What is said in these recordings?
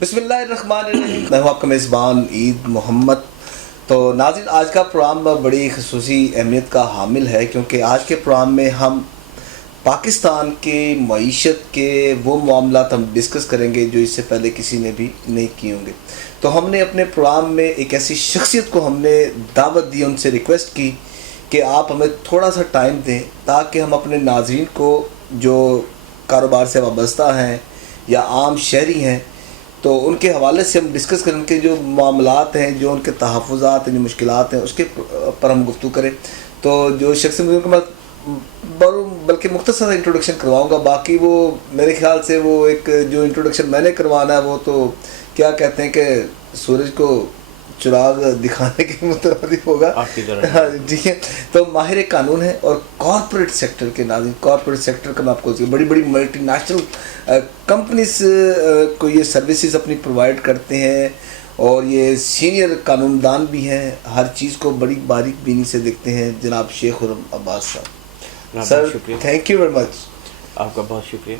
بسم اللہ الرحمن الرحیم. میں ہوں آپ کا میزبان عید محمد. تو ناظرین، آج کا پروگرام بڑی خصوصی اہمیت کا حامل ہے کیونکہ آج کے پروگرام میں ہم پاکستان کی معیشت کے وہ معاملات ہم ڈسکس کریں گے جو اس سے پہلے کسی نے بھی نہیں کیے ہوں گے. تو ہم نے اپنے پروگرام میں ایک ایسی شخصیت کو ہم نے دعوت دی، ان سے ریکویسٹ کی کہ آپ ہمیں تھوڑا سا ٹائم دیں تاکہ ہم اپنے ناظرین کو جو کاروبار سے وابستہ ہیں یا عام شہری ہیں تو ان کے حوالے سے ہم ڈسکس کریں، ان کے جو معاملات ہیں، جو ان کے تحفظات ہیں، جو مشکلات ہیں، اس کے پر ہم گفتگو کریں. تو جو شخص میں بلکہ مختصر انٹروڈکشن کرواؤں گا، باقی وہ میرے خیال سے وہ ایک جو انٹروڈکشن میں نے کروانا ہے وہ تو کیا کہتے ہیں کہ سورج کو چراغ دکھانے کے مترادف ہوگا. ٹھیک ہے. تو ماہر قانون ہے اور کارپوریٹ سیکٹر کے ناظرین، کارپوریٹ سیکٹر کا میں آپ کو بڑی بڑی ملٹی نیشنل کمپنیز کو یہ سروسز اپنی پرووائڈ کرتے ہیں اور یہ سینئر قانون دان بھی ہیں، ہر چیز کو بڑی باریک بینی سے دیکھتے ہیں. جناب شیخ خرم عباس صاحب، سر تھینک یو ویری مچ. آپ کا بہت شکریہ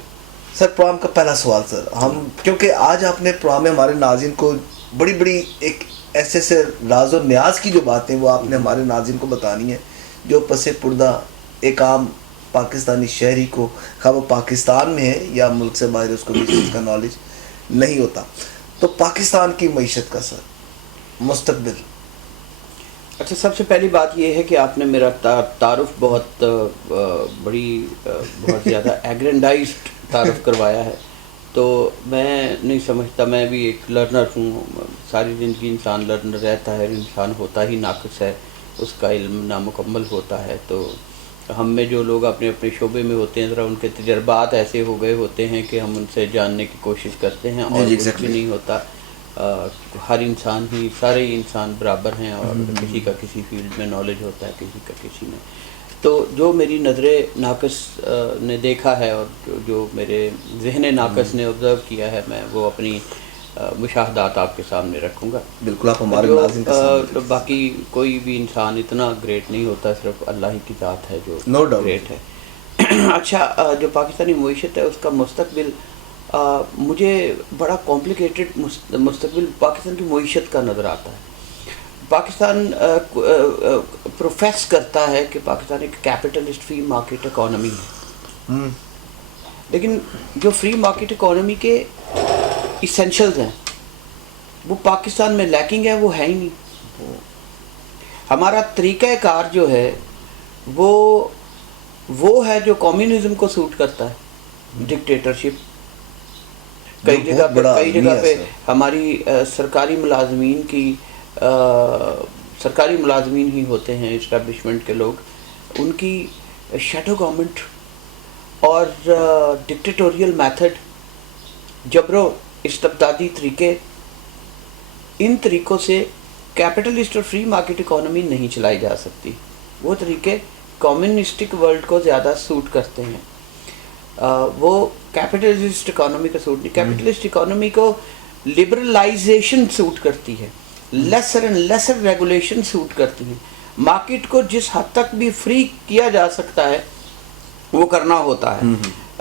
سر. پروگرام کا پہلا سوال سر، ہم کیونکہ آج آپ نے پروگرام میں ہمارے ناظرین کو بڑی بڑی ایک ایسے راز و نیاز کی جو باتیں وہ آپ نے ہمارے ناظرین کو بتانی ہے جو پس پردہ ایک عام پاکستانی شہری کو، خواہ وہ پاکستان میں ہے یا ملک سے باہر، اس کو بھی اس چیز کا نالج نہیں ہوتا. تو پاکستان کی معیشت کا سر مستقبل. اچھا، سب سے پہلی بات یہ ہے کہ آپ نے میرا تعارف بہت بہت زیادہ ایگرینڈائزڈ تعارف کروایا ہے. تو میں نہیں سمجھتا، میں بھی ایک لرنر ہوں. ساری زندگی انسان لرنر رہتا ہے، انسان ہوتا ہی ناقص ہے، اس کا علم نامکمل ہوتا ہے. تو ہم میں جو لوگ اپنے اپنے شعبے میں ہوتے ہیں، ذرا ان کے تجربات ایسے ہو گئے ہوتے ہیں کہ ہم ان سے جاننے کی کوشش کرتے ہیں اور کچھ بھی نہیں ہوتا. ہر انسان ہی، سارے انسان برابر ہیں اور کسی کا کسی فیلڈ میں نالج ہوتا ہے، کسی کا کسی میں. تو جو میری نظر ناقص نے دیکھا ہے اور جو میرے ذہن ناقص نے آبزرو کیا ہے، میں وہ اپنی مشاہدات آپ کے سامنے رکھوں گا. بالکل، آپ ہمارے ناظرین کے سامنے. باقی کوئی بھی انسان اتنا گریٹ نہیں ہوتا، صرف اللہ ہی کی ذات ہے جو گریٹ ہے. اچھا، جو پاکستانی معیشت ہے اس کا مستقبل مجھے بڑا کمپلیکیٹڈ مستقبل پاکستان کی معیشت کا نظر آتا ہے. پاکستان پروفیس کرتا ہے کہ پاکستان ایک کیپٹلسٹ فری مارکیٹ اکانومی ہے، لیکن جو فری مارکیٹ اکانومی کے ایسینشلز ہیں وہ پاکستان میں لیکنگ ہے، وہ ہے ہی نہیں. ہمارا طریقہ کار جو ہے وہ ہے جو کمیونزم کو سوٹ کرتا ہے، ڈکٹیٹرشپ. کئی جگہ پہ ہماری سرکاری ملازمین ہی ہوتے ہیں اسٹیبلشمنٹ کے لوگ، ان کی شیڈو گورنمنٹ اور ڈکٹیٹوریل میتھڈ، جبر و استبدادی طریقے، ان طریقوں سے کیپٹلسٹ اور فری مارکیٹ اکانومی نہیں چلائی جا سکتی. وہ طریقے کمیونسٹک ورلڈ کو زیادہ سوٹ کرتے ہیں. وہ کیپٹلسٹ اکانومی کا سوٹ نہیں. کیپٹلسٹ اکانومی کو لبرلائزیشن سوٹ کرتی ہے، lesser and lesser regulation suit کرتی ہیں. مارکیٹ کو جس حد تک بھی فری کیا جا سکتا ہے وہ کرنا ہوتا ہے.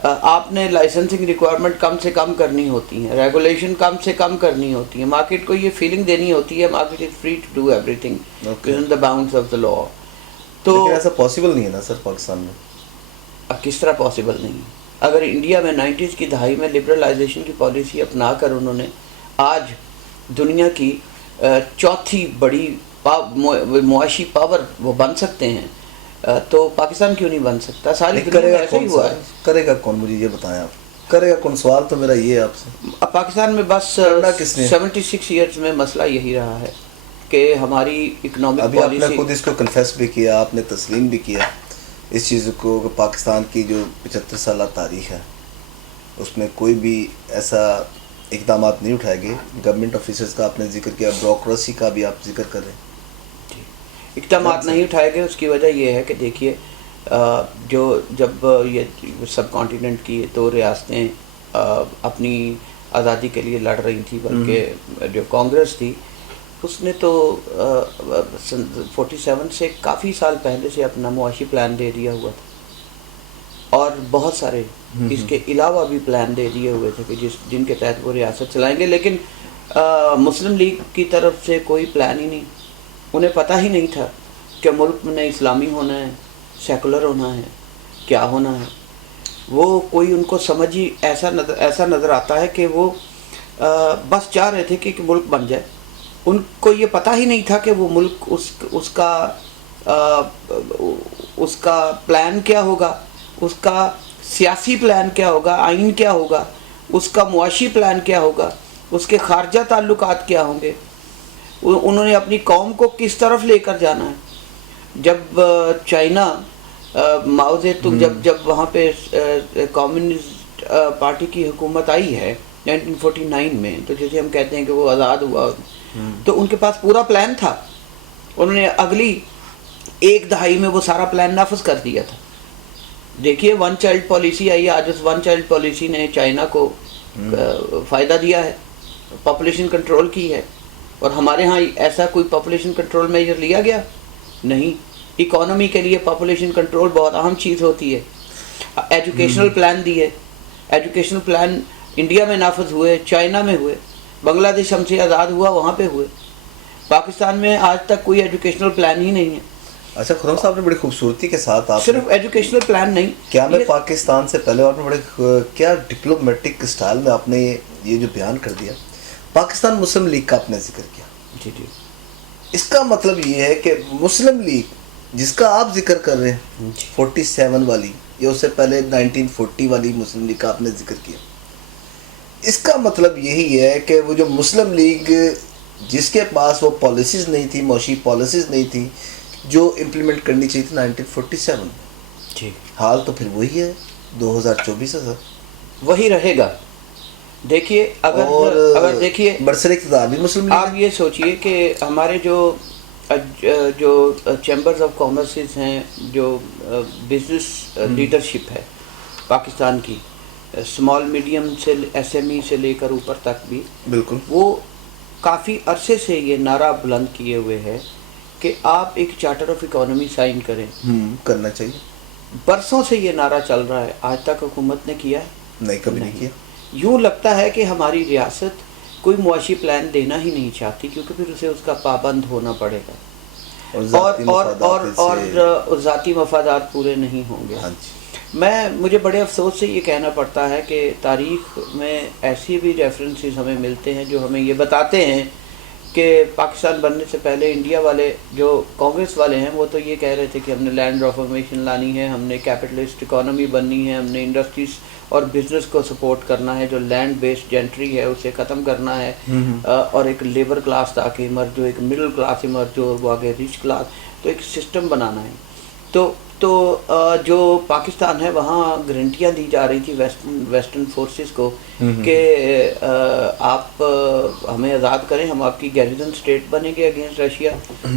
آپ نے لائسنسنگ ریکوائرمنٹ کم سے کم کرنی ہوتی ہیں، ریگولیشن کم سے کم کرنی ہوتی ہے. مارکیٹ کو یہ فیلنگ دینی ہوتی ہے market is free to do everything within the bounds of the law. تو ایسا پاسبل نہیں ہے نا سر پاکستان میں. اب کس طرح پاسبل نہیں ہے؟ اگر انڈیا میں 90s کی دہائی میں لبرلائزیشن کی پالیسی اپنا کر انہوں نے آج دنیا کی چوتھی بڑی معاشی پاور وہ بن سکتے ہیں، تو پاکستان کیوں نہیں بن سکتا؟ ساری دنیا میں ایسا ہی ہوا ہے. کرے گا کون؟ مجھے یہ بتائیں آپ، کرے گا کون؟ سوال تو میرا یہ ہے آپ سے. پاکستان میں بس 76 ایئرز میں مسئلہ یہی رہا ہے کہ ہماری اکنامک ابھی آپ نے پالیسی، خود اس کو کنفیس بھی کیا، آپ نے تسلیم بھی کیا اس چیز کو کہ پاکستان کی جو 75 سالہ تاریخ ہے اس میں کوئی بھی ایسا اقدامات نہیں اٹھائے گئے. گورنمنٹ آفیسرز کا آپ نے ذکر کیا، بیوروکریسی کا بھی آپ ذکر کر رہے ہیں. اقدامات نہیں اٹھائے گئے. اس کی وجہ یہ ہے کہ دیکھیے، جب یہ سب کانٹیننٹ کی دو ریاستیں اپنی آزادی کے لیے لڑ رہی تھیں، بلکہ جو کانگریس تھی اس نے تو 47 سے کافی سال پہلے سے اپنا معاشی پلان دے دیا ہوا تھا. اور بہت سارے اس کے علاوہ بھی پلان دے دیے ہوئے تھے کہ جن کے تحت وہ ریاست چلائیں گے، لیکن مسلم لیگ کی طرف سے کوئی پلان ہی نہیں. انہیں پتہ ہی نہیں تھا کہ ملک نے اسلامی ہونا ہے، سیکولر ہونا ہے، کیا ہونا ہے. وہ کوئی ان کو سمجھ ہی ایسا نظر آتا ہے کہ وہ بس چاہ رہے تھے کہ ملک بن جائے. ان کو یہ پتہ ہی نہیں تھا کہ وہ ملک اس کا پلان کیا ہوگا، اس کا سیاسی پلان کیا ہوگا، آئین کیا ہوگا، اس کا معاشی پلان کیا ہوگا، اس کے خارجہ تعلقات کیا ہوں گے، انہوں نے اپنی قوم کو کس طرف لے کر جانا ہے. جب چائنا ماؤ زے تونگ جب وہاں پہ کمیونسٹ پارٹی کی حکومت آئی ہے 1949 میں، تو جیسے ہم کہتے ہیں کہ وہ آزاد ہوا، تو ان کے پاس پورا پلان تھا. انہوں نے اگلی ایک دہائی میں وہ سارا پلان نافذ کر دیا تھا. دیکھیے ون چائلڈ پالیسی آئی ہے، آج اس ون چائلڈ پالیسی نے چائنا کو فائدہ دیا ہے، پاپولیشن کنٹرول کی ہے. اور ہمارے ہاں ایسا کوئی پاپولیشن کنٹرول میجر لیا گیا نہیں. اکانومی کے لیے پاپولیشن کنٹرول بہت اہم چیز ہوتی ہے. ایجوکیشنل پلان دیے، ایجوکیشنل پلان انڈیا میں نافذ ہوئے، چائنا میں ہوئے، بنگلہ دیش ہم سے آزاد ہوا وہاں پہ ہوئے. پاکستان میں آج تک کوئی ایجوکیشنل پلان ہی نہیں ہے. اچھا خرم صاحب نے بڑی خوبصورتی کے ساتھ آپ صرف ایجوکیشنل پلان نہیں، کیا میں پاکستان سے پہلے آپ نے بڑے کیا ڈپلومیٹک اسٹائل میں آپ نے یہ جو بیان کر دیا، پاکستان مسلم لیگ کا آپ نے ذکر کیا. جی جی. اس کا مطلب یہ ہے کہ مسلم لیگ جس کا آپ ذکر کر رہے ہیں 47 والی یا اس سے پہلے 1940 والی مسلم لیگ کا آپ نے ذکر کیا، اس کا مطلب یہی ہے کہ وہ جو مسلم لیگ جس کے پاس وہ پالیسیز نہیں تھی، معاشی پالیسیز نہیں تھی جو امپلیمنٹ کرنی چاہیے تھی 1947، جی حال تو پھر وہی ہے 2024 ہے، وہی رہے گا. دیکھیے اگر دیکھیے برسر اقتدار بھی مسلم لیگ. آپ یہ سوچئے کہ ہمارے جو چیمبرز آف کامرسز ہیں، جو بزنس لیڈرشپ ہے پاکستان کی، اسمال میڈیم سے ایس ایم ای سے لے کر اوپر تک بھی، بالکل وہ کافی عرصے سے یہ نعرہ بلند کیے ہوئے ہے کہ آپ ایک چارٹر آف اکانومی سائن کریں. کرنا چاہیے. برسوں سے یہ نعرہ چل رہا ہے، آج تک حکومت نے کیا ہے نہیں، کبھی نہیں کیا. یوں لگتا ہے کہ ہماری ریاست کوئی معاشی پلان دینا ہی نہیں چاہتی، کیونکہ پھر اسے اس کا پابند ہونا پڑے گا اور ذاتی مفادات پورے نہیں ہوں گے. مجھے بڑے افسوس سے یہ کہنا پڑتا ہے کہ تاریخ میں ایسی بھی ریفرنسز ہمیں ملتے ہیں جو ہمیں یہ بتاتے ہیں کہ پاکستان بننے سے پہلے انڈیا والے جو کانگریس والے ہیں وہ تو یہ کہہ رہے تھے کہ ہم نے لینڈ ریفارمیشن لانی ہے، ہم نے کیپٹلسٹ اکانومی بننی ہے، ہم نے انڈسٹریز اور بزنس کو سپورٹ کرنا ہے، جو لینڈ بیسڈ جینٹری ہے اسے ختم کرنا ہے، اور ایک لیبر کلاس تاکہ ایمرج ہو، ایک مڈل کلاس ایمرج ہو، وہ آگے ریچ کلاس، تو ایک سسٹم بنانا ہے. تو جو پاکستان ہے وہاں گارنٹیاں دی جا رہی تھی ویسٹرن فورسز کو کہ آپ ہمیں آزاد کریں، ہم آپ کی گیریزن اسٹیٹ بنیں گے اگینسٹ رشیا.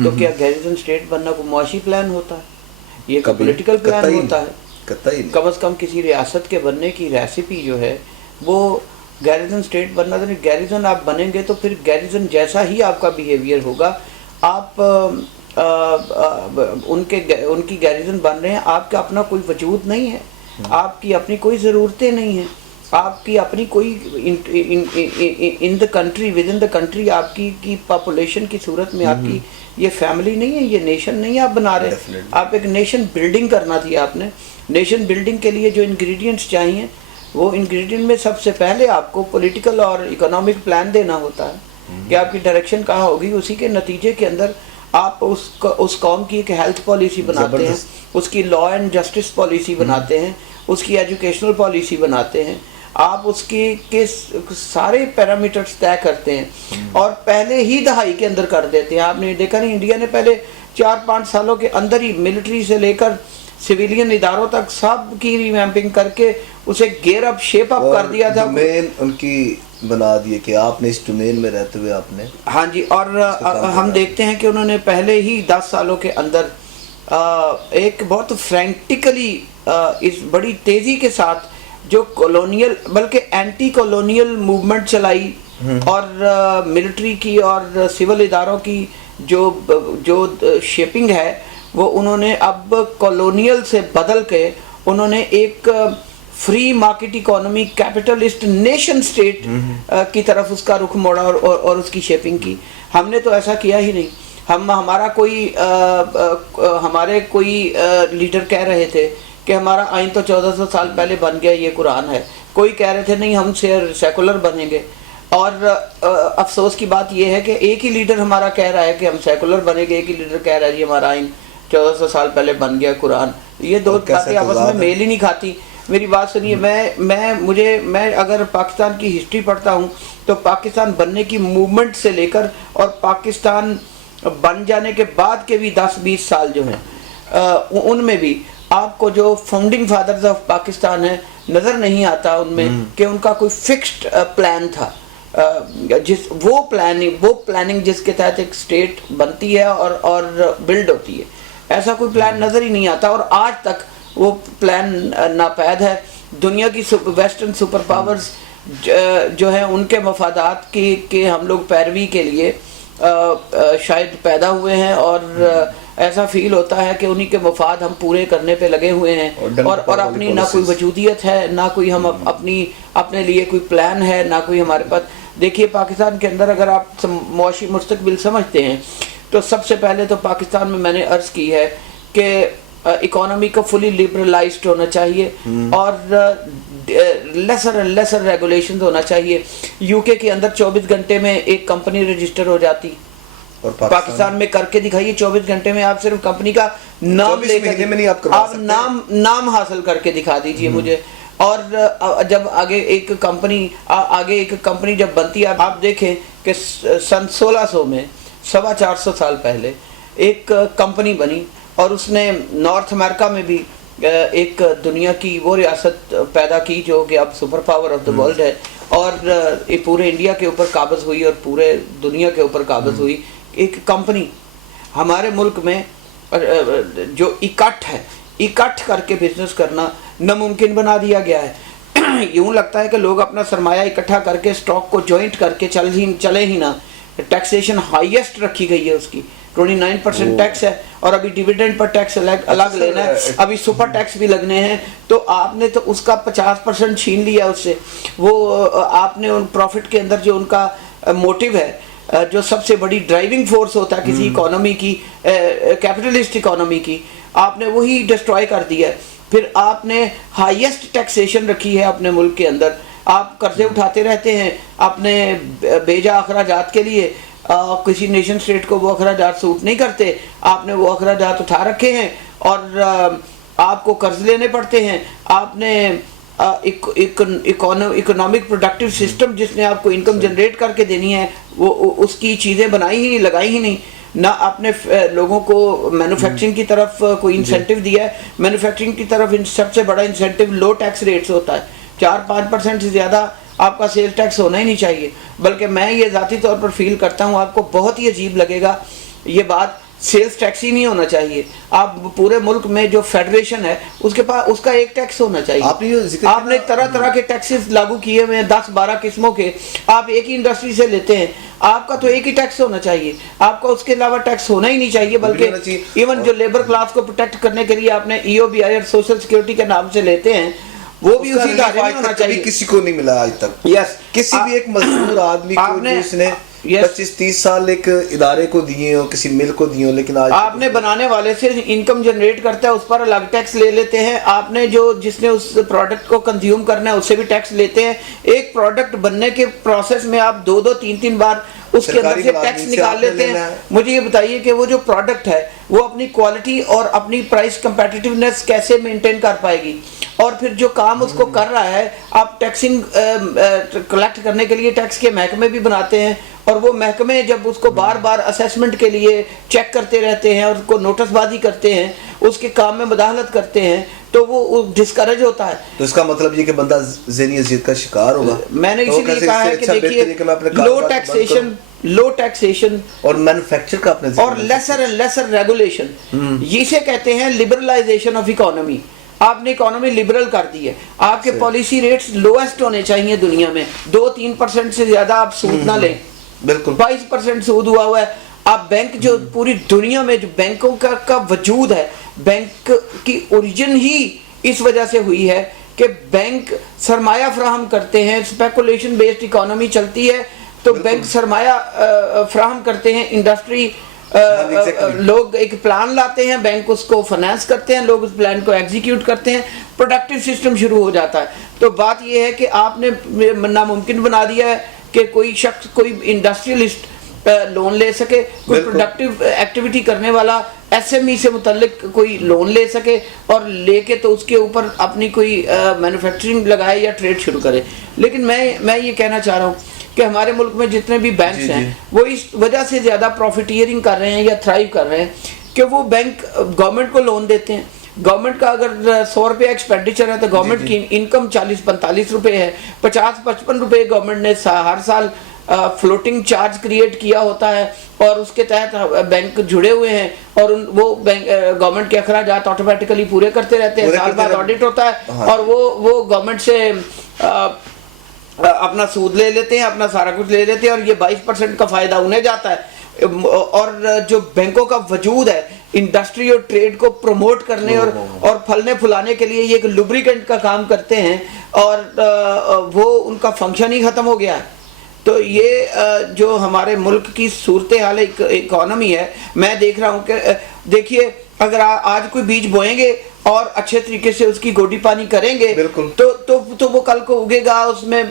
تو کیا گیریزن اسٹیٹ بننا کوئی معاشی پلان ہوتا ہے؟ یہ پولیٹیکل پلان ہوتا ہے. کم از کم کسی ریاست کے بننے کی ریسیپی جو ہے وہ گیریزن اسٹیٹ بننا تو نہیں. گیریزن آپ بنیں گے تو پھر گیریزن جیسا ہی آپ کا بیہیویئر ہوگا. آپ ان کی گیریزن بن رہے ہیں، آپ کا اپنا کوئی وجود نہیں ہے، آپ کی اپنی کوئی ضرورتیں نہیں ہیں، آپ کی اپنی کوئی in the country within the country آپ کی پاپولیشن کی صورت میں آپ کی یہ فیملی نہیں ہے، یہ نیشن نہیں آپ بنا رہے. آپ ایک نیشن بلڈنگ کرنا تھی. آپ نے نیشن بلڈنگ کے لیے جو انگریڈینٹس چاہیے وہ انگریڈینٹ میں سب سے پہلے آپ کو پولیٹیکل اور اکنامک پلان دینا ہوتا ہے کہ آپ کی ڈائریکشن کہاں ہوگی. اسی کے نتیجے کے اندر آپ اس قوم کی ایک ہیلتھ پالیسی بناتے ہیں، اس کی لا اینڈ جسٹس پالیسی بناتے ہیں، اس کی ایجوکیشنل پالیسی بناتے ہیں، آپ اس کے سارے پیرامیٹرز طے کرتے ہیں اور پہلے ہی دہائی کے اندر کر دیتے ہیں. آپ نے دیکھا نہیں، انڈیا نے پہلے 4-5 سالوں کے اندر ہی ملٹری سے لے کر سویلین اداروں تک سب کی ریویمپنگ کر کے اسے گیئر اپ شیپ اپ کر دیا تھا. ڈومین ان کی بنا دیے کہ آپ نے اس ڈومین میں رہتے ہوئے آپ نے. ہاں جی. اور ہم دیکھتے ہیں کہ انہوں نے پہلے ہی 10 سالوں کے اندر ایک بہت فرینکٹیکلی اس بڑی تیزی کے ساتھ جو کولونیل بلکہ اینٹی کولونیل موومنٹ چلائی اور ملٹری کی اور سول اداروں کی جو شیپنگ ہے وہ انہوں نے اب کولونیل سے بدل کے انہوں نے ایک free market economy capitalist nation state کی طرف اس کا رخ موڑا اور اس کی شیپنگ کی. ہم نے تو ایسا کیا ہی نہیں. ہمارا ہمارے کوئی لیڈر کہہ رہے تھے کہ ہمارا آئین تو 1400 سال پہلے بن گیا, یہ قرآن ہے. کوئی کہہ رہے تھے نہیں ہم سیکولر بنیں گے. اور افسوس کی بات یہ ہے کہ ایک ہی لیڈر ہمارا کہہ رہا ہے کہ ہم سیکولر بنیں گے, ایک ہی لیڈر کہہ رہا ہے جی ہمارا آئین 1400 سال پہلے بن گیا قرآن. یہ دو باتیں آپس میں میل ہی نہیں کھاتی. میری بات سنیے, میں اگر پاکستان کی ہسٹری پڑھتا ہوں تو پاکستان بننے کی موومنٹ سے لے کر اور پاکستان بن جانے کے بعد کے بھی 10-20 سال جو ہیں ان میں بھی آپ کو جو فاؤنڈنگ فادرز آف پاکستان ہیں نظر نہیں آتا ان میں کہ ان کا کوئی فکسڈ پلان تھا. وہ پلاننگ جس کے تحت ایک سٹیٹ بنتی ہے اور بلڈ ہوتی ہے, ایسا کوئی پلان نظر ہی نہیں آتا. اور آج تک وہ پلان ناپید ہے. دنیا کی ویسٹرن سپر پاورز جو ہیں ان کے مفادات کی ہم لوگ پیروی کے لیے شاید پیدا ہوئے ہیں, اور ایسا فیل ہوتا ہے کہ انہی کے مفاد ہم پورے کرنے پہ لگے ہوئے ہیں, اور اپنی نہ کوئی وجودیت ہے, نہ کوئی ہم اپنے لیے کوئی پلان ہے, نہ کوئی ہمارے پاس. دیکھیے پاکستان کے اندر اگر آپ معاشی مستقبل سمجھتے ہیں تو سب سے پہلے تو پاکستان میں نے عرض کی ہے کہ اکانومی کو فلی لبرلائزڈ ہونا چاہیے اور لیسر ریگولیشنز ہونا چاہیے. یو کے اندر 24 گھنٹے میں ایک کمپنی رجسٹر ہو جاتی, اور پاکستان میں کر کے دکھائیے 24 گھنٹے میں. آپ صرف کمپنی کا نام لے کر آپ نام حاصل کر کے دکھا دیجئے مجھے. اور جب آگے ایک کمپنی جب بنتی ہے, آپ دیکھیں کہ سن 1600 میں 450 سال پہلے ایک کمپنی بنی اور اس نے نارتھ امریکہ میں بھی ایک دنیا کی وہ ریاست پیدا کی جو کہ اب super power of the world ہے, اور پورے انڈیا کے اوپر قابض ہوئی اور پورے دنیا کے اوپر قابض ہوئی. ایک کمپنی ہمارے ملک میں جو اکٹھ کر کے بزنس کرنا ناممکن بنا دیا گیا ہے. یوں لگتا ہے کہ لوگ اپنا سرمایہ اکٹھا کر کے اسٹاک کو جوائنٹ کر کے چلے ہی نہ. ٹیکسیشن ہائیسٹ رکھی گئی ہے اس کی, 29% ٹیکس ہے, اور ابھی ڈیویڈنڈ پر ٹیکس الگ لینا ہے, ابھی سپر ٹیکس بھی لگنے ہیں. تو آپ نے تو اس کا 50% چھین لیا اس سے. وہ آپ نے ان پروفٹ کے اندر جو ان کا موٹیو ہے, جو سب سے بڑی ڈرائیونگ فورس ہوتا ہے کسی اکانومی کی, کیپٹلسٹ اکانومی کی, آپ نے وہی ڈسٹروائے کر دیا ہے. پھر آپ نے ہائیسٹ ٹیکسیشن رکھی ہے اپنے ملک کے اندر. آپ قرضے اٹھاتے رہتے ہیں اپنے بیجا اخراجات کے لیے, کسی نیشن سٹیٹ کو وہ اخراجات سوٹ نہیں کرتے, آپ نے وہ اخراجات اٹھا رکھے ہیں اور آپ کو قرض لینے پڑتے ہیں. آپ نے اکنامک پروڈکٹیو سسٹم جس نے آپ کو انکم جنریٹ کر کے دینی ہے وہ اس کی چیزیں بنائی ہی نہیں, لگائی ہی نہیں. نہ آپ نے لوگوں کو مینوفیکچرنگ کی طرف کوئی انسینٹیو دیا ہے. مینوفیکچرنگ کی طرف سب سے بڑا انسینٹیو لو ٹیکس ریٹس ہوتا ہے. 4-5% سے زیادہ آپ کا سیل ٹیکس ہونا ہی نہیں چاہیے. بلکہ میں یہ ذاتی طور پر فیل کرتا ہوں, آپ کو بہت ہی عجیب لگے گا یہ بات, سیلز ٹیکس ہی نہیں ہونا چاہیے. آپ پورے ملک میں جو فیڈریشن ہے اس کے پاس اس کا ایک ٹیکس ہونا چاہیے. آپ نے طرح کے ٹیکسز لاگو کیے ہوئے ہیں, 10-12 قسموں کے. آپ ایک ہی انڈسٹری سے لیتے ہیں, آپ کا تو ایک ہی ٹیکس ہونا چاہیے, آپ کا اس کے علاوہ ٹیکس ہونا ہی نہیں چاہیے. بلکہ ایون جو لیبر کلاس کو پروٹیکٹ کرنے کے لیے آپ نے EOBI اور سوشل سیکورٹی کے نام سے لیتے ہیں, وہ بھی اسی دھارے میں ہونا چاہیے. کسی کو نہیں ملا آج تک. یس, کسی بھی ایک مزدور آدمی کو جس نے 25-30 سال ایک ادارے کو دیے ہو, کسی مل کو دیے ہو, لیکن آج آپ نے بنانے والے سے انکم جنریٹ کرتا ہے اس پر الگ ٹیکس لے لیتے ہیں. آپ نے جس نے اس پروڈکٹ کو کنزیوم کرنا ہے اس سے بھی ٹیکس لیتے ہیں. ایک پروڈکٹ بننے کے پروسیس میں آپ 2-3 بار اس کے اندر سے ٹیکس نکال لیتے ہیں. مجھے یہ بتائیے کہ وہ جو پروڈکٹ ہے وہ اپنی کوالٹی اور اپنی پرائس کمپیٹیٹیونیس کیسے مینٹین کر پائے گی. اور پھر جو کام اس کو کر رہا ہے, آپ ٹیکسنگ کلیکٹ کرنے کے لیے ٹیکس کے محکمے بھی بناتے ہیں, اور وہ محکمے جب اس کو بار بار اسیسمنٹ کے لیے چیک کرتے رہتے ہیں اور اس کو نوٹس بازی کرتے ہیں, اس کے کام میں مداخلت کرتے ہیں, تو وہ ڈسکریج ہوتا ہے. تو اس کا مطلب یہ کہ بندہ ذہنی اذیت کا شکار ہوگا. میں نے اسی لیے کہا ہے کہ دیکھیے لو ٹیکسیشن اور مینوفیکچر کا اپنے اور لیسر ریگولیشن, اسے کہتے ہیں لبرلائزیشن آف اکانومی. آپ نے اکانومی لبرل کر دی ہے. آپ کے پالیسی ریٹس لویسٹ ہونے چاہیے دنیا میں. 2-3% سے زیادہ آپ سود نہ لیں. بالکل 22% سود ہوا ہوا ہے. آپ بینک جو پوری دنیا میں جو بینکوں کا وجود ہے, بینک کی اوریجن ہی اس وجہ سے ہوئی ہے کہ بینک سرمایہ فراہم کرتے ہیں, اسپیکولیشن بیسڈ اکانومی چلتی ہے تو بینک سرمایہ فراہم کرتے ہیں, انڈسٹری لوگ ایک پلان لاتے ہیں, بینک اس کو فنانس کرتے ہیں, لوگ اس پلان کو ایگزیکیوٹ کرتے ہیں, پروڈکٹیو سسٹم شروع ہو جاتا ہے. تو بات یہ ہے کہ آپ نے ناممکن بنا دیا ہے کہ کوئی شخص, کوئی انڈسٹریلسٹ لون لے سکے, کوئی پروڈکٹیو ایکٹیویٹی کرنے والا ایس ایم ای سے متعلق کوئی لون لے سکے اور لے کے تو اس کے اوپر اپنی کوئی مینوفیکچرنگ لگائے یا ٹریڈ شروع کرے. لیکن میں یہ کہنا چاہ رہا ہوں کہ ہمارے ملک میں جتنے بھی بینکس ہیں وہ اس وجہ سے زیادہ پروفیٹیئرنگ کر رہے ہیں یا تھرائیو کر رہے ہیں کہ وہ بینک گورنمنٹ کو لون دیتے ہیں. گورنمنٹ کا اگر 100 روپے ایکسپینڈیچر ہے تو گورنمنٹ کی انکم 40-45 روپے ہے, 50-55 روپے گورنمنٹ نے ہر سال فلوٹنگ چارج کریٹ کیا ہوتا ہے اور اس کے تحت بینک جڑے ہوئے ہیں اور وہ گورنمنٹ کے اخراجات آٹومیٹیکلی پورے کرتے رہتے ہیں. سال بعد آڈٹ ہوتا ہے اور وہ گورنمنٹ سے اپنا سود لے لیتے ہیں, اپنا سارا کچھ لے لیتے ہیں اور یہ 22% کا فائدہ انہیں جاتا ہے. اور جو بینکوں کا وجود ہے انڈسٹری اور ٹریڈ کو پروموٹ کرنے اور پھلنے پھلانے کے لیے یہ ایک لوبریکنٹ کا کام کرتے ہیں اور وہ ان کا فنکشن ہی ختم ہو گیا ہے. تو یہ جو ہمارے ملک کی صورتحال اکانومی ہے, میں دیکھ رہا ہوں کہ دیکھیے اگر آج کوئی بیج بوئیں گے اور اچھے طریقے سے اس کی گوڈی پانی کریں گے تو وہ کل کو اگے گا, اس میں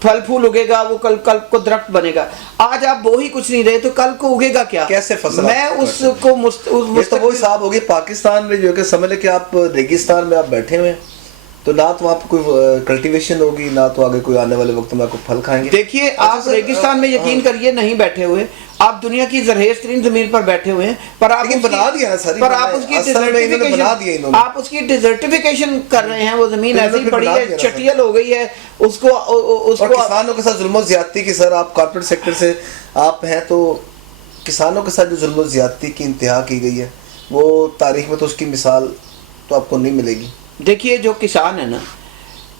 پھل پھول اگے گا, وہ کل کو درخت بنے گا. آج آپ وہ ہی کچھ نہیں رہے تو کل کو اگے گا کیا, کیسے فصل؟ میں اس کو وہی صاحب ہوگی. پاکستان میں جو ہے کہ سمجھ لیں کہ آپ ریگستان میں آپ بیٹھے ہوئے ہیں تو نہ تو وہاں پہ کوئی کلٹیویشن ہوگی, نہ تو آگے کوئی آنے والے وقت میں آپ کو پھل کھائیں گے. دیکھیے آپ ریگستان میں یقین کریے نہیں بیٹھے ہوئے, آپ دنیا کی زرخیز ترین زمین پر بیٹھے ہوئے ہیں, پر آپ بنا دیا نا سر, پر آپ اس کی ڈیزرٹیفیکیشن کر رہے ہیں. وہ زمین ایسی پڑی ہے, چٹیل ہو گئی ہے, اس کو کسانوں کے ساتھ ظلم و زیادتی کی, سر آپ کارپوریٹ سیکٹر سے آپ ہیں تو کسانوں کے ساتھ جو ظلم و زیادتی کی انتہا کی گئی ہے وہ تاریخ میں تو اس کی مثال تو آپ کو نہیں ملے گی. دیکھیے جو کسان ہے نا,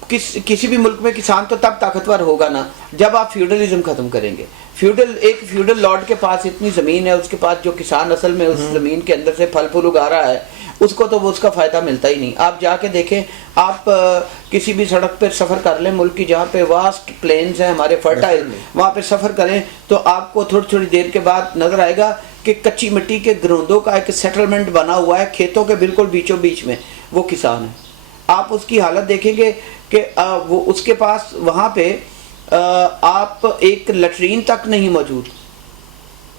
کسی بھی ملک میں کسان تو تب طاقتور ہوگا نا جب آپ فیوڈلزم ختم کریں گے. ایک فیوڈل لارڈ کے پاس اتنی زمین ہے, اس کے پاس جو کسان اصل میں اس زمین کے اندر سے پھل پھول اگا رہا ہے اس کو تو وہ اس کا فائدہ ملتا ہی نہیں. آپ جا کے دیکھیں, آپ کسی بھی سڑک پہ سفر کر لیں ملک کی جہاں پہ واسٹ پلینز ہیں ہمارے فرٹائل, وہاں پہ سفر کریں تو آپ کو تھوڑی دیر کے بعد نظر آئے گا کہ کچی مٹی کے گروندوں کا ایک سیٹلمنٹ بنا ہوا ہے کھیتوں کے بالکل بیچوں بیچ میں, وہ کسان ہے. آپ اس کی حالت دیکھیں گے کہ وہ اس کے پاس وہاں پہ آپ ایک لیٹرین تک نہیں موجود,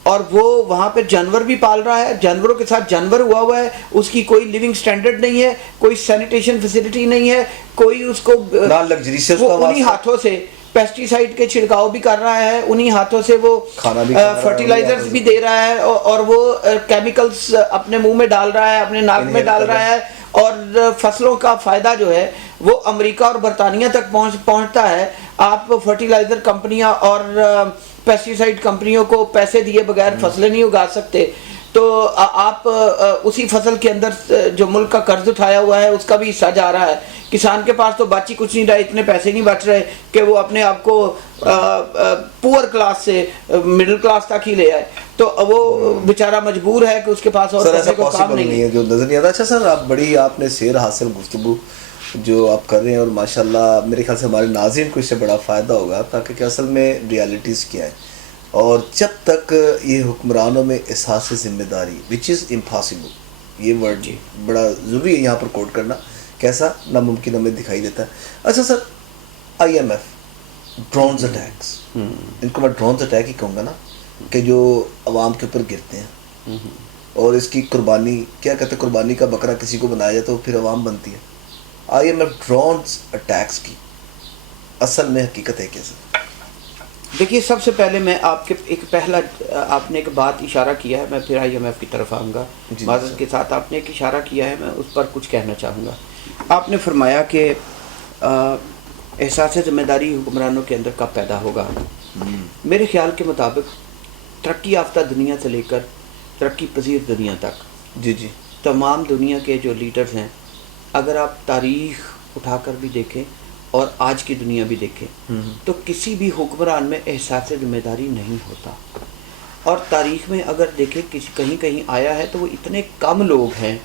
اور وہ وہاں پہ جانور بھی پال رہا ہے, جانوروں کے ساتھ جانور ہوا ہے, اس کی کوئی لیونگ سٹینڈرڈ نہیں ہے, کوئی سینیٹیشن فیسلٹی نہیں ہے, کوئی اس کو انہی ہاتھوں سے پیسٹی سائڈ کے چھڑکاؤ بھی کر رہا ہے, انہی ہاتھوں سے وہ فرٹیلائزرز بھی دے رہا ہے اور وہ کیمیکلز اپنے منہ میں ڈال رہا ہے, اپنے ناک میں ڈال رہا ہے, اور فصلوں کا فائدہ جو ہے وہ امریکہ اور برطانیہ تک پہنچتا ہے. آپ فرٹیلائزر کمپنیاں اور پیسٹی سائڈ کمپنیوں کو پیسے دیے بغیر فصلیں نہیں اگا سکتے, تو آپ اسی فصل کے اندر جو ملک کا قرض اٹھایا ہوا ہے اس کا بھی حصہ جا رہا ہے. کسان کے پاس تو باچی کچھ نہیں رہا, اتنے پیسے نہیں بچ رہے کہ وہ اپنے آپ کو پور کلاس سے مڈل کلاس تک ہی لے آئے, تو وہ بیچارہ مجبور ہے کہ اس کے پاس اور پیسے کو کام نہیں ہے. جو نظر نہیں آتا. اچھا سر, آپ نے سیر حاصل گفتگو جو آپ کر رہے ہیں اور ماشاءاللہ میرے خیال سے ہمارے ناظرین کو اس سے بڑا فائدہ ہوگا, تاکہ کہ اصل میں ریالٹیز کیا ہے, اور جب تک یہ حکمرانوں میں احساس ذمہ داری وچ از امپاسبل, یہ ورڈ بڑا ضروری ہے یہاں پر کوٹ کرنا, کیسا ناممکن ہمیں دکھائی دیتا ہے. اچھا سر, IMF ڈرونز اٹیکس, ان کو میں ڈرونز اٹیک ہی کہوں گا نا, کہ جو عوام کے اوپر گرتے ہیں اور اس کی قربانی, کیا کہتے ہیں, قربانی کا بکرا کسی کو بنایا جائے تو پھر عوام بنتی ہے. IMF ڈرونز اٹیکس کی اصل میں حقیقت ہے کیسے؟ دیکھیے سب سے پہلے میں آپ کے آپ نے ایک بات اشارہ کیا ہے, میں پھر IMF کی طرف آؤں گا. معذرت کے ساتھ آپ نے ایک اشارہ کیا ہے, میں اس پر کچھ کہنا چاہوں گا. آپ نے فرمایا کہ احساس ذمہ داری حکمرانوں کے اندر کب پیدا ہوگا. میرے خیال کے مطابق ترقی یافتہ دنیا سے لے کر ترقی پذیر دنیا تک تمام دنیا کے جو لیڈرز ہیں, اگر آپ تاریخ اٹھا کر بھی دیکھیں اور آج کی دنیا بھی دیکھیں تو کسی بھی حکمران میں احساس ذمہ داری نہیں ہوتا. اور تاریخ میں اگر دیکھیں کہیں آیا ہے تو وہ اتنے کم لوگ ہیں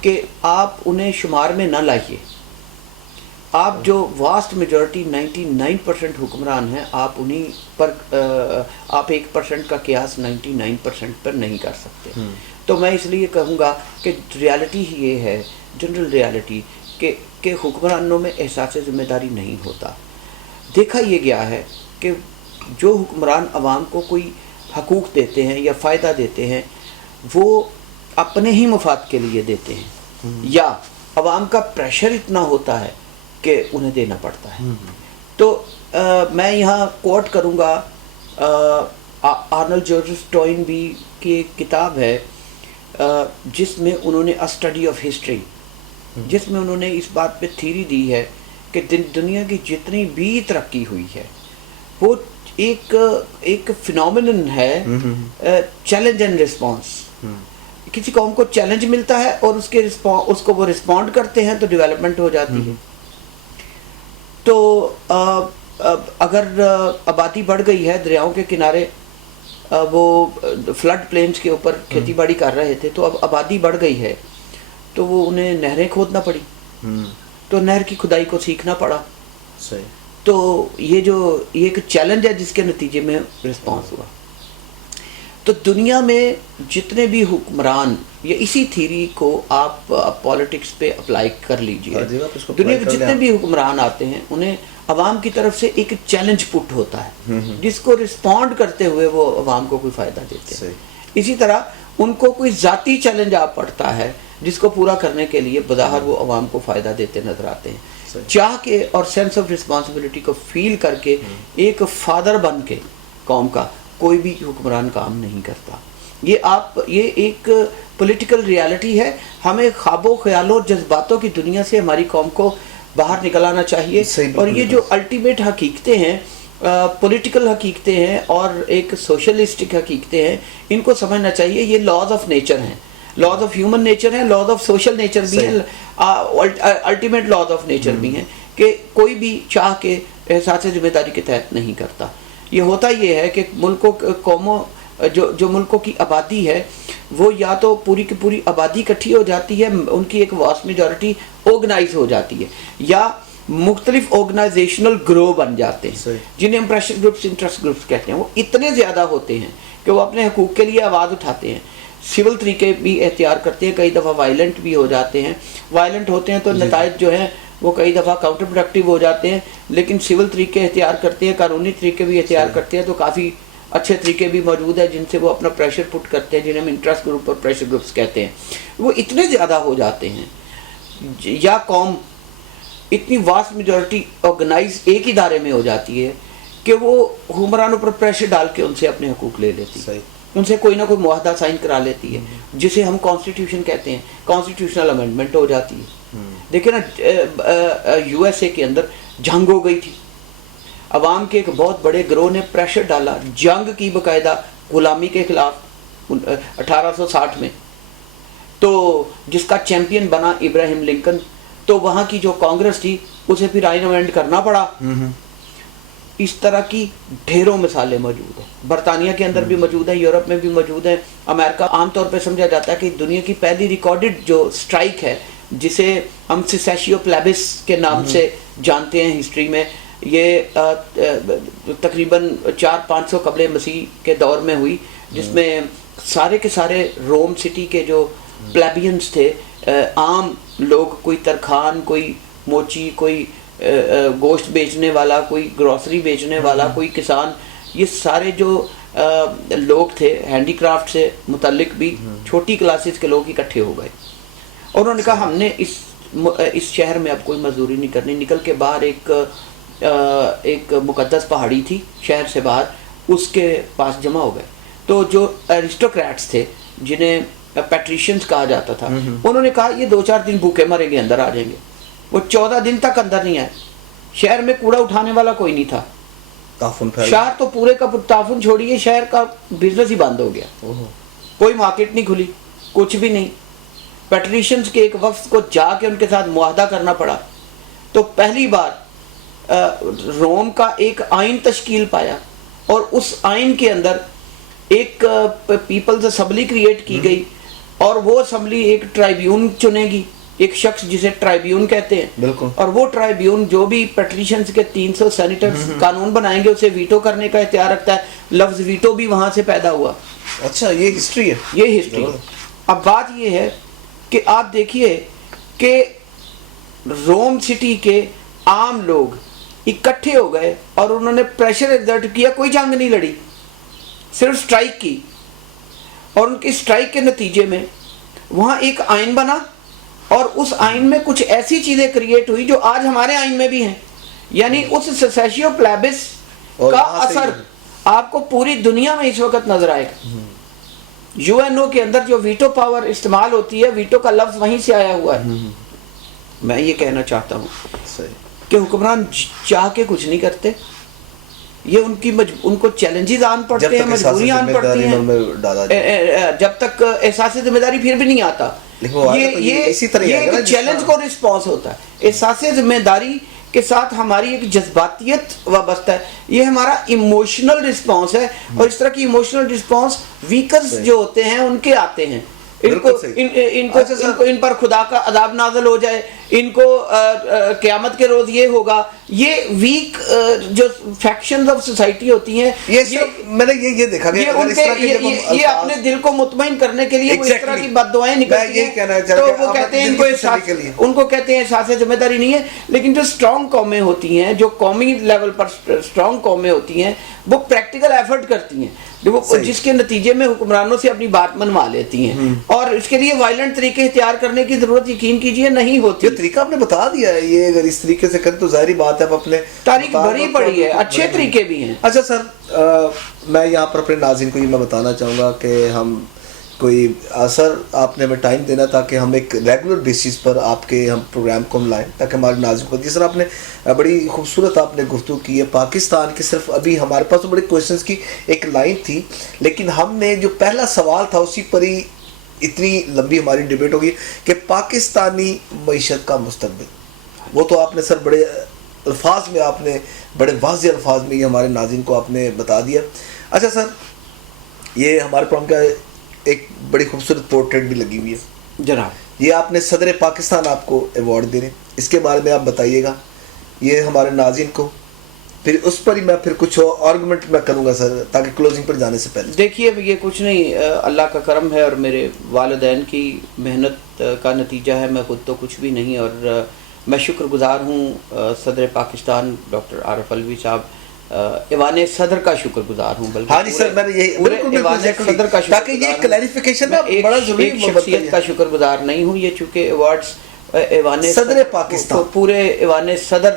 کہ آپ انہیں شمار میں نہ لائیے. آپ جو واسٹ میجورٹی 99% حکمران ہیں آپ انہی پر آپ 1% کا قیاس 99% پر نہیں کر سکتے. تو میں اس لیے کہوں گا کہ ریالٹی ہی یہ ہے، جنرل ریالٹی، کہ حکمرانوں میں احساس ذمہ داری نہیں ہوتا. دیکھا یہ گیا ہے کہ جو حکمران عوام کو کوئی حقوق دیتے ہیں یا فائدہ دیتے ہیں وہ اپنے ہی مفاد کے لیے دیتے ہیں، یا عوام کا پریشر اتنا ہوتا ہے کہ انہیں دینا پڑتا ہے. تو میں یہاں کوٹ کروں گا آرنلڈ جورجس ٹوائنبی کی ایک کتاب ہے جس میں انہوں نے اسٹڈی آف ہسٹری، جس میں انہوں نے اس بات پہ تھیری دی ہے کہ دنیا کی جتنی بھی ترقی ہوئی ہے وہ ایک فینومینن ہے، چیلنج اینڈ رسپانس. کسی قوم کو چیلنج ملتا ہے اور اس کو وہ رسپونڈ کرتے ہیں تو ڈیولپمنٹ ہو جاتی ہے. تو اگر آبادی بڑھ گئی ہے، دریاؤں کے کنارے وہ فلڈ پلینز کے اوپر کھیتی باڑی کر رہے تھے، تو اب آبادی بڑھ گئی ہے تو وہ انہیں نہریں کھودنا پڑی، تو نہر کی کھدائی کو سیکھنا پڑا. تو یہ ایک چیلنج ہے جس کے نتیجے میں رسپانس ہوا. تو دنیا میں جتنے بھی حکمران، یا اسی تھیری کو آپ پالیٹکس پہ اپلائی کر لیجئے، دنیا کے جتنے بھی حکمران آتے ہیں انہیں عوام کی طرف سے ایک چیلنج پٹ ہوتا ہے جس کو رسپونڈ کرتے ہوئے وہ عوام کو کوئی فائدہ دیتے ہیں. اسی طرح ان کو کوئی ذاتی چیلنج آ پڑتا ہے جس کو پورا کرنے کے لیے بظاہر وہ عوام کو فائدہ دیتے نظر آتے ہیں. چاہ کے اور سینس آف رسپانسبلٹی کو فیل کر کے ایک فادر بن کے قوم کا کوئی بھی حکمران کام نہیں کرتا. یہ ایک پولیٹیکل ریالٹی ہے. ہمیں خوابوں خیالوں جذباتوں کی دنیا سے ہماری قوم کو باہر نکل آنا چاہیے. اور یہ جو الٹیمیٹ حقیقتیں ہیں، پولیٹیکل حقیقتیں ہیں اور ایک سوشلسٹک حقیقتیں ہیں، ان کو سمجھنا چاہیے. یہ لاز آف نیچر ہیں، لاز آف ہیومن نیچر ہیں، لاز آف سوشل نیچر بھی ہیں، الٹیمیٹ لاز آف نیچر بھی ہیں کہ کوئی بھی چاہ کے احساس ذمہ داری کے تحت نہیں کرتا. یہ ہوتا یہ ہے کہ ملکوں قوموں جو ملکوں کی آبادی ہے وہ یا تو پوری کی پوری آبادی اکٹھی ہو جاتی ہے، ان کی ایک واسٹ میجورٹی آرگنائز ہو جاتی ہے، یا مختلف آرگنائزیشنل گروہ بن جاتے ہیں جنہیں ہم پریشر گروپس، انٹرسٹ گروپس کہتے ہیں. وہ اتنے زیادہ ہوتے ہیں کہ وہ اپنے حقوق کے لیے آواز اٹھاتے ہیں، سول طریقے بھی اختیار کرتے ہیں، کئی دفعہ وائلنٹ بھی ہو جاتے ہیں. وائلنٹ ہوتے ہیں تو نتائج جو ہیں وہ کئی دفعہ کاؤنٹر پروڈکٹیو ہو جاتے ہیں، لیکن سول طریقے اختیار کرتے ہیں، قانونی طریقے بھی اختیار کرتے ہیں، تو کافی اچھے طریقے بھی موجود ہیں جن سے وہ اپنا پریشر پٹ کرتے ہیں، جنہیں ہم انٹرسٹ گروپ اور پریشر گروپس کہتے ہیں. وہ اتنے زیادہ ہو جاتے ہیں، یا قوم اتنی واسٹ میجورٹی آرگنائز ایک ادارے میں ہو جاتی ہے کہ وہ حکمرانوں پر پریشر ڈال کے ان سے اپنے حقوق لے لیتی ہے، ان سے کوئی نہ کوئی معاہدہ سائن کرا لیتی ہے جسے ہم کانسٹیٹیوشن کہتے ہیں. کانسٹیٹیوشنل امینڈمنٹ ہو جاتی ہے. دیکھیں نا یو ایس اے کے اندر جنگ ہو گئی تھی، عوام کے ایک بہت بڑے گروہ نے پریشر ڈالا، جنگ کی باقاعدہ غلامی کے خلاف 1860 میں، تو جس کا چیمپئن بنا ابراہیم لنکن. تو وہاں کی جو کانگریس تھی اسے پھر آئین امینڈ کرنا پڑا. اس طرح کی ڈھیروں مثالیں موجود ہیں، برطانیہ کے اندر بھی موجود ہیں، یورپ میں بھی موجود ہیں. امریکہ عام طور پہ سمجھا جاتا ہے کہ دنیا کی پہلی ریکارڈڈ جو سٹرائک ہے جسے ہم سیسیشیو پلیبس کے نام سے جانتے ہیں ہسٹری میں، یہ تقریباً 400-500 قبل مسیح کے دور میں ہوئی، جس میں سارے کے سارے روم سٹی کے جو پلیبینز تھے، عام لوگ، کوئی ترخان، کوئی موچی، کوئی گوشت بیچنے والا، کوئی گروسری بیچنے والا، کوئی کسان، یہ سارے جو لوگ تھے ہینڈی کرافٹ سے متعلق بھی چھوٹی کلاسز کے لوگ اکٹھے ہو گئے، اور انہوں نے کہا ہم نے اس شہر میں اب کوئی مزدوری نہیں کرنی. نکل کے باہر ایک مقدس پہاڑی تھی شہر سے باہر، اس کے پاس جمع ہو گئے. تو جو ایرسٹوکریٹس تھے جنہیں پیٹریشنز کہا جاتا تھا، انہوں نے کہا یہ 2-4 دن بھوکے مریں گے، اندر آ جائیں گے. وہ 14 دن تک اندر نہیں آئے. شہر میں کوڑا اٹھانے والا کوئی نہیں تھا. شہر تو پورے کا تعفن چھوڑیے، شہر کا بزنس ہی بند ہو گیا، کوئی مارکیٹ نہیں کھلی، کچھ بھی نہیں. پیٹریشنز کے ایک وفد کو جا کے ان کے ساتھ معاہدہ کرنا پڑا. تو پہلی بار روم کا ایک آئین تشکیل پایا، اور اس آئین کے اندر ایک پیپلز اسمبلی کریٹ کی گئی اور وہ اسمبلی ایک ٹرائیبیون چنے گی, ایک شخص جسے ٹرائیبیون کہتے ہیں, بالکل, اور وہ ٹرائیبیون جو بھی پیٹریشنز کے 300 سینیٹرز قانون بنائیں گے اسے ویٹو کرنے کا اختیار رکھتا ہے. لفظ ویٹو بھی وہاں سے پیدا ہوا. اچھا, یہ ہسٹری ہے, یہ ہسٹری. اب بات یہ ہے کہ آپ دیکھیے کہ روم سٹی کے عام لوگ اکٹھے ہو گئے اور انہوں نے پریشر ایگزرٹ کیا, کوئی جنگ نہیں لڑی, صرف سٹرائک کی, اور ان کی سٹرائک کے نتیجے میں وہاں ایک آئین بنا, اور اس آئین میں کچھ ایسی چیزیں کریٹ ہوئی جو آج ہمارے آئین میں بھی ہیں. یعنی اس سیسیشیو پلیبس کا اثر آپ کو پوری دنیا میں اس وقت نظر آئے گا. یو این او کے اندر جو ویٹو پاور استعمال ہوتی ہے, ویٹو کا لفظ وہیں سے آیا ہوا ہے. میں یہ کہنا چاہتا ہوں کہ حکمران چاہ کے کچھ نہیں کرتے, یہ ان کو چیلنجز آن پڑتے ہیں, مجبوریاں آن پڑتی ہیں, جب تک احساس ذمہ داری پھر بھی نہیں آتا. یہ چیلنج کو رسپانس ہوتا ہے. احساس ذمہ داری کے ساتھ ہماری ایک جذباتیت وابستہ ہے, یہ ہمارا ایموشنل رسپانس ہے, اور اس طرح کی ایموشنل رسپانس ویکرز جو ہوتے ہیں ان کے آتے ہیں. ان پر خدا کا عذاب نازل ہو جائے, ان کو قیامت کے روز یہ ہوگا, یہ ویک جو فیکشنز آف سوسائٹی ہوتی ہیں, میں نے یہ دیکھا کہ یہ اپنے دل کو مطمئن کرنے کے لیے وہ اس طرح کی بد دعائیں نکلتی ہیں, تو وہ کہتے ہیں ان کو کہتے ہیں احساس ذمہ داری نہیں ہے. لیکن جو اسٹرانگ قومیں ہوتی ہیں, جو قومی لیول پر اسٹرانگ قومیں ہوتی ہیں, وہ پریکٹیکل ایفرٹ کرتی ہیں, جس کے نتیجے میں حکمرانوں سے اپنی بات منوا لیتی ہیں, اور اس کے لیے وائلنٹ طریقے اختیار کرنے کی ضرورت یقین کیجئے نہیں ہوتی. یہ طریقہ آپ نے بتا دیا ہے, یہ اگر اس طریقے سے کریں تو ظاہری بات ہے آپ اپنے تاریخ بھری پڑی ہے, اچھے طریقے بھی ہیں. اچھا سر, میں یہاں پر اپنے ناظرین کو یہ میں بتانا چاہوں گا کہ ہم کوئی سر آپ نے ہمیں ٹائم دینا تاکہ ہم ایک ریگولر بیسس پر آپ کے ہم پروگرام کو ہم لائیں, تاکہ ہمارے ناظرین کو. جس طرح آپ نے بڑی خوبصورت آپ نے گفتگو کی ہے پاکستان کی, صرف ابھی ہمارے پاس تو بڑے کویشچنس کی ایک لائن تھی, لیکن ہم نے جو پہلا سوال تھا اسی پر ہی اتنی لمبی ہماری ڈیبیٹ ہوگی کہ پاکستانی معیشت کا مستقبل. وہ تو آپ نے سر بڑے الفاظ میں, آپ نے بڑے واضح الفاظ میں یہ ہمارے ناظرین کو آپ نے بتا دیا. اچھا سر, یہ ہمارے پروگرام کا ایک بڑی خوبصورت پورٹریٹ بھی لگی ہوئی ہے جناب, یہ آپ نے صدر پاکستان آپ کو ایوارڈ دے رہے ہیں, اس کے بارے میں آپ بتائیے گا یہ ہمارے ناظرین کو, پھر اس پر ہی میں پھر کچھ آرگومنٹ میں کروں گا سر, تاکہ کلوزنگ پر جانے سے پہلے. دیکھیے یہ کچھ نہیں, اللہ کا کرم ہے اور میرے والدین کی محنت کا نتیجہ ہے, میں خود تو کچھ بھی نہیں, اور میں شکر گزار ہوں صدر پاکستان ڈاکٹر عارف علوی صاحب, ایوان صدر کا شکر گزار ہوں. بلکہ ہاں جی سر, میں نے یہی ایوان صدر کا شکر, تاکہ یہ کلیریفیکیشن بڑا ضروری ایک شخصیت کا شکر گزار نہیں ہوں, یہ چونکہ ایوارڈز ایوان صدر پاکستان پورے ایوان صدر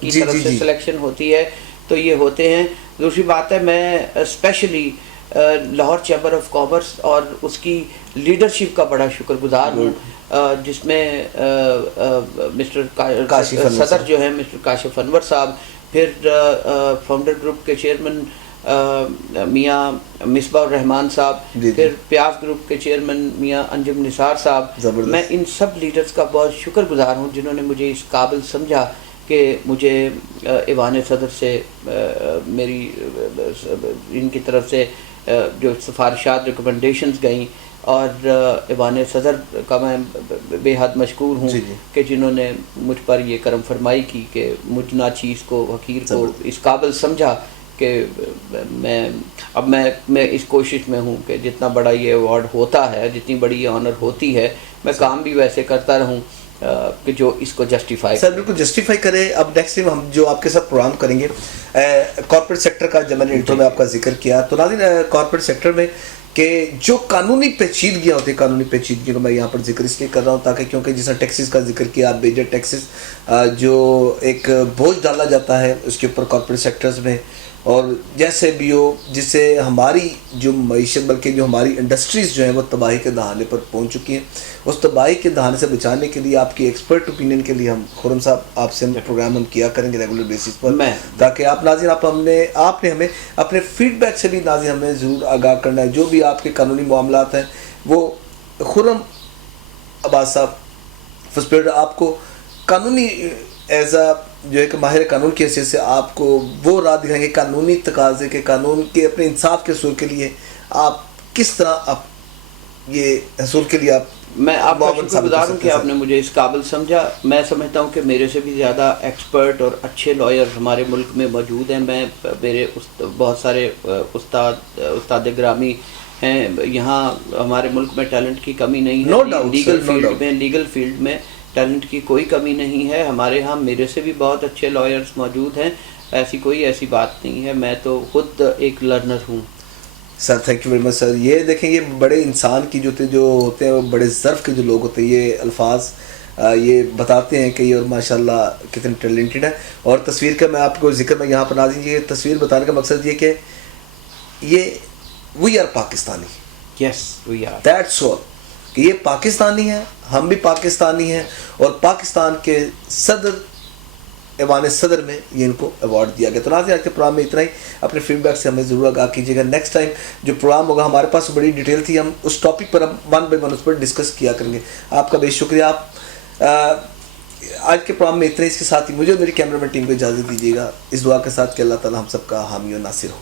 کی طرف سے سلیکشن ہوتی ہے تو یہ ہوتے ہیں. دوسری بات ہے, میں specially Lahore chamber of commerce اور اس کی لیڈرشپ کا بڑا شکر گزار ہوں, جس میں مسٹر صدر جو ہیں مسٹر کاشف انور صاحب, پھر فاؤنڈر گروپ کے چیئرمین میاں مصباح الرحمان صاحب, پھر پیاس گروپ کے چیئرمین میاں انجم نثار صاحب. میں ان سب لیڈرز کا بہت شکر گزار ہوں جنہوں نے مجھے اس قابل سمجھا کہ مجھے ایوان صدر سے میری ان کی طرف سے جو سفارشات ریکمنڈیشنز گئیں, اور ایوان صدر کا میں بے حد مشکور ہوں کہ جنہوں نے مجھ پر یہ کرم فرمائی کی کہ مجھ ناچیز کو حقیر کو اس قابل سمجھا کہ میں اس کوشش میں ہوں کہ جتنا بڑا یہ ایوارڈ ہوتا ہے, جتنی بڑی یہ آنر ہوتی ہے, میں کام بھی ویسے کرتا رہوں کہ جو اس کو جسٹیفائی سر بالکل جسٹیفائی کرے. اب نیکسٹ ٹائم ہم جو آپ کے ساتھ پروگرام کریں گے کارپوریٹ سیکٹر کا, جب میں نے انٹرو میں آپ کا ذکر کیا, تو ناظرین کارپوریٹ سیکٹر میں کہ جو قانونی پیچیدگیاں ہوتی ہیں, قانونی پیچیدگیوں کو میں یہاں پر ذکر اس لیے کر رہا ہوں تاکہ کیونکہ جس طرح ٹیکسز کا ذکر کیا, میجر ٹیکسز جو ایک بوجھ ڈالا جاتا ہے اس کے اوپر کارپوریٹ سیکٹرز میں, اور جیسے بھی ہو جس سے ہماری جو معیشت بلکہ جو ہماری انڈسٹریز جو ہیں وہ تباہی کے دہانے پر پہنچ چکی ہیں. اس تباہی کے دہانے سے بچانے کے لیے آپ کی ایکسپرٹ اوپینین کے لیے ہم خرم صاحب آپ سے پروگرام ہم کیا کریں گے ریگولر بیسس پر, تاکہ آپ ناظرین آپ نے ہمیں اپنے فیڈ بیک سے بھی ناظرین ہمیں ضرور آگاہ کرنا ہے. جو بھی آپ کے قانونی معاملات ہیں وہ خرم عباس صاحب فسپیڈ آپ کو قانونی ایز اے جو ہے کہ ماہر قانون کی حیثیت سے آپ کو وہ راہ دکھائیں گے قانونی تقاضے کے, قانون کے اپنے انصاف کے اصول کے لیے آپ کس طرح یہ حصول کے لیے آپ میں آپ کا معاون شکر ثابت کر گزار ہوں سکتے کہ ہیں آپ نے مجھے اس قابل سمجھا. میں سمجھتا ہوں کہ میرے سے بھی زیادہ ایکسپرٹ اور اچھے لائر ہمارے ملک میں موجود ہیں. میرے بہت سارے استاد گرامی ہیں یہاں. ہمارے ملک میں ٹیلنٹ کی کمی نہیں No ہے. doubt, sir, no doubt. Legal field میں ٹیلنٹ کی کوئی کمی نہیں ہے. ہمارے ہاں میرے سے بھی بہت اچھے لائرز موجود ہیں. کوئی ایسی بات نہیں ہے. میں تو خود ایک لرنر ہوں. Sir thank you very much sir. یہ دیکھیں یہ بڑے انسان کی جو ہوتے ہیں وہ بڑے ظرف کے جو لوگ ہوتے ہیں یہ الفاظ یہ بتاتے ہیں کہ یہ اور ماشاء اللہ کتنے ٹیلنٹڈ ہے. اور تصویر کا میں آپ کو ذکر میں یہاں پر ناظرین یہ تصویر بتانے کا مقصد یہ کہ یہ we are Pakistani. Yes we are. That's all کہ یہ پاکستانی ہیں, ہم بھی پاکستانی ہیں. اور پاکستان کے صدر ایوان صدر میں یہ ان کو ایوارڈ دیا گیا. تو ناظرین آج کے پروگرام میں اتنا ہی. اپنے فیڈ بیک سے ہمیں ضرور آگاہ کیجیے گا. نیکسٹ ٹائم جو پروگرام ہوگا ہمارے پاس بڑی ڈیٹیل تھی, ہم اس ٹاپک پر ہم 1 by 1 اس پر ڈسکس کیا کریں گے. آپ کا بے شکریہ. آپ آج کے پروگرام میں اتنا ہی. اس کے ساتھ ہی مجھے اور میری کیمرہ مین ٹیم کو اجازت دیجیے گا اس دعا کے ساتھ کہ اللہ تعالی ہم سب کا حامی و ناصر ہو.